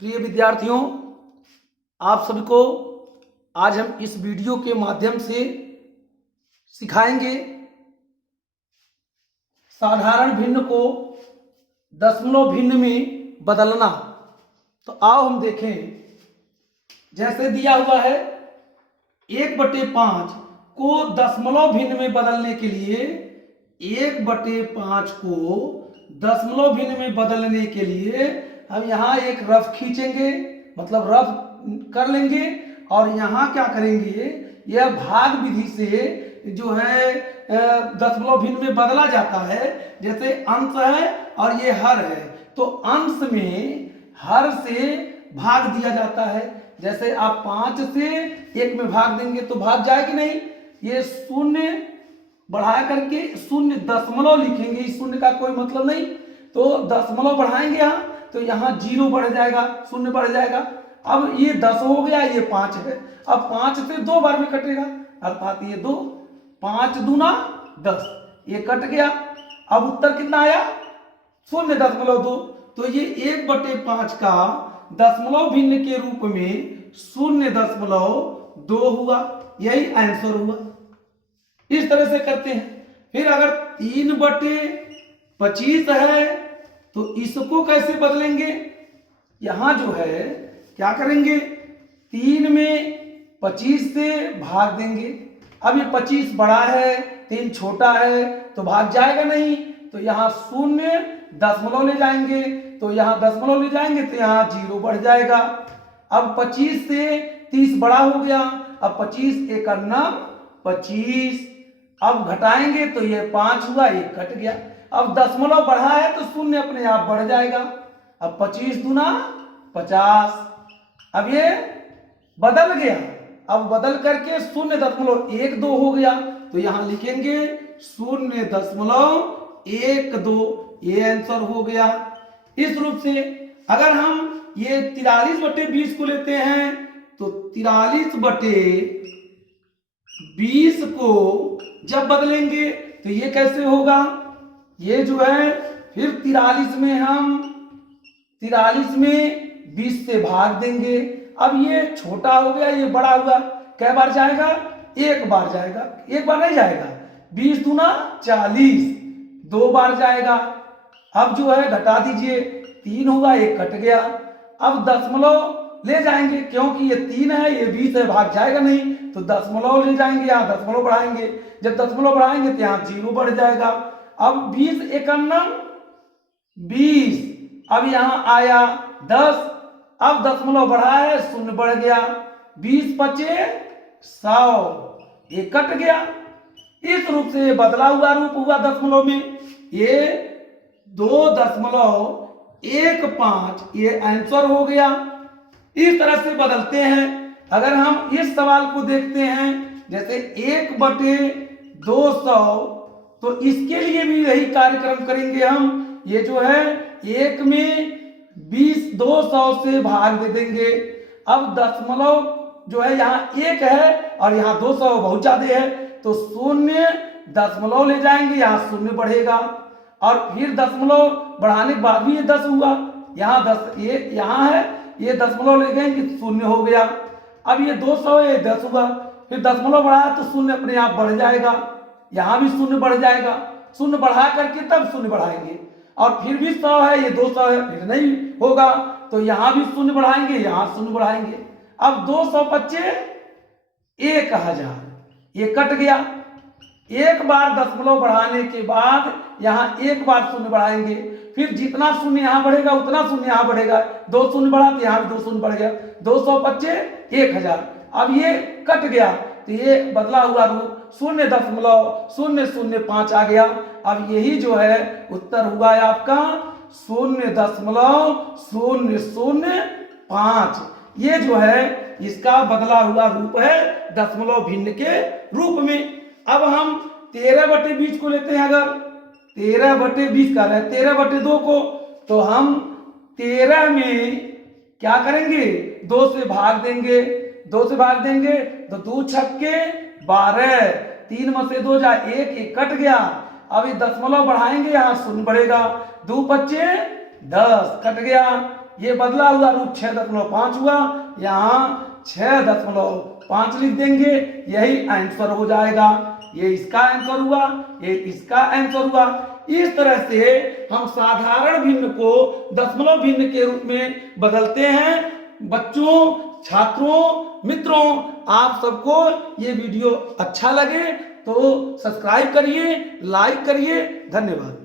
प्रिय विद्यार्थियों, आप सभी को आज हम इस वीडियो के माध्यम से सिखाएंगे साधारण भिन्न को दशमलव भिन्न में बदलना। तो आओ हम देखें। जैसे दिया हुआ है 1/5 को दशमलव भिन्न में बदलने के लिए 1/5 को दशमलव भिन्न में बदलने के लिए हम यहाँ एक रफ खींचेंगे, मतलब रफ कर लेंगे और यहाँ क्या करेंगे, यह भाग विधि से जो है दशमलव भिन्न में बदला जाता है। जैसे अंश है और ये हर है, तो अंश में हर से भाग दिया जाता है। जैसे आप 5 से 1 में भाग देंगे तो भाग जाएगी नहीं, ये शून्य बढ़ा करके शून्य दशमलव लिखेंगे, इस शून्य का कोई मतलब नहीं, तो दशमलव बढ़ाएंगे यहाँ तो यहाँ 0 बढ़ जाएगा, शून्य बढ़ जाएगा। अब ये 10 हो गया, ये 5 है, अब 5 से 2 बार में कटेगा, अर्थात ये 2, 5 दूना 10, ये कट गया। अब उत्तर कितना आया, 0.2। तो ये 1/5 का दशमलव भिन्न के रूप में 0.2 हुआ, यही आंसर हुआ। इस तरह से करते हैं। फिर अगर 3/25 है तो इसको कैसे बदलेंगे, यहां जो है क्या करेंगे, 3 में 25 से भाग देंगे। अब ये 25 बड़ा है, 3 छोटा है, तो भाग जाएगा नहीं, तो यहाँ 0.0 ले जाएंगे, तो यहाँ दशमलव ले जाएंगे तो यहाँ 0 बढ़ जाएगा। अब 25 से 30 बड़ा हो गया, अब 25 × 25, अब घटाएंगे तो ये 5 हुआ, ये कट गया। अब दशमलव बढ़ा है तो 0 अपने आप बढ़ जाएगा। अब 25 दूना 50, अब ये बदल गया, अब बदल करके 0.12 हो गया, तो यहां लिखेंगे 0.12, ये आंसर हो गया। इस रूप से अगर हम ये 43/20 को लेते हैं तो 43/20 को जब बदलेंगे तो ये कैसे होगा, ये जो है फिर 43 में हम 20 से भाग देंगे। अब ये छोटा हो गया, ये बड़ा हुआ, कै बार जाएगा, 1 बार जाएगा, 1 बार नहीं जाएगा, 20 दूना 40, 2 बार जाएगा। अब जो है घटा दीजिए, 3 हुआ, 1 कट गया। अब दशमलव ले जाएंगे, क्योंकि ये 3 है, ये 20 है, भाग जाएगा नहीं, तो दशमलव ले जाएंगे, यहाँ दशमलव बढ़ाएंगे, जब दशमलव बढ़ाएंगे तो यहाँ 0 बढ़ जाएगा। अब 20 × 20, अब यहाँ आया 10, अब दशमलव बढ़ा है, 0 बढ़ गया, 20×5 = 100, ये कट गया। इस रूप से बदला हुआ रूप हुआ दशमलव में, ये 2.15, ये आंसर हो गया। इस तरह से बदलते हैं। अगर हम इस सवाल को देखते हैं, जैसे 1/200, तो इसके लिए भी यही कार्यक्रम करेंगे हम। ये जो है 1 में 200 से भाग दे देंगे। अब दशमलव जो है यहाँ 1 है और यहाँ 200 बहुत ज्यादा है, तो 0.0 ले जाएंगे, यहाँ 0 बढ़ेगा, और फिर दशमलव बढ़ाने के बाद भी ये 10 हुआ, यहाँ 10, ये यहाँ है, ये दशमलव ले गए, 0 हो गया। अब ये 200 है, 10 हुआ, फिर दशमलव बढ़ाया तो 0 अपने आप बढ़ जाएगा, यहाँ भी 0 बढ़ जाएगा, 0 बढ़ा करके तब 0 बढ़ाएंगे, और फिर भी 100 है, ये 200 है, फिर नहीं होगा, तो यहाँ भी 0 बढ़ाएंगे, यहाँ 0 बढ़ाएंगे। अब 225 1000, ये कट गया। 1 बार दशमलव बढ़ाने के बाद यहाँ 1 बार 0 बढ़ाएंगे, फिर जितना 0 यहाँ बढ़ेगा उतना 0 यहाँ बढ़ेगा, 2 0 बढ़ा तो यहाँ भी 2 0 बढ़ गया, 225 1000। अब ये कट गया, तो ये बदला हुआ रूप 0.005 आ गया। अब यही जो है उत्तर हुआ है आपका 0.005। ये जो है इसका बदला हुआ रूप है दशमलव भिन्न के रूप में। अब हम 13/20 को लेते हैं। अगर 13/20 का है 13/2 को, तो हम 13 में क्या करेंगे, 2 से भाग देंगे, 2 से भाग देंगे तो 2 छक्के 12, 3 में से 2 जाए 1, 1 कट गया। अब ये दशमलव बढ़ाएंगे, यहाँ 0 बढ़ेगा, 2×5 = 10, कट गया। ये बदला हुआ रूप 6.5 हुआ, यहाँ 6.5 लिख देंगे, यही आंसर हो जाएगा। ये इसका आंसर हुआ, ये इसका आंसर हुआ। इस तरह से हम साधारण भिन्न को दशमलव भिन्न के रूप में बदलते हैं। बच्चों, छात्रों, मित्रों, आप सबको ये वीडियो अच्छा लगे तो सब्सक्राइब करिए, लाइक करिए। धन्यवाद।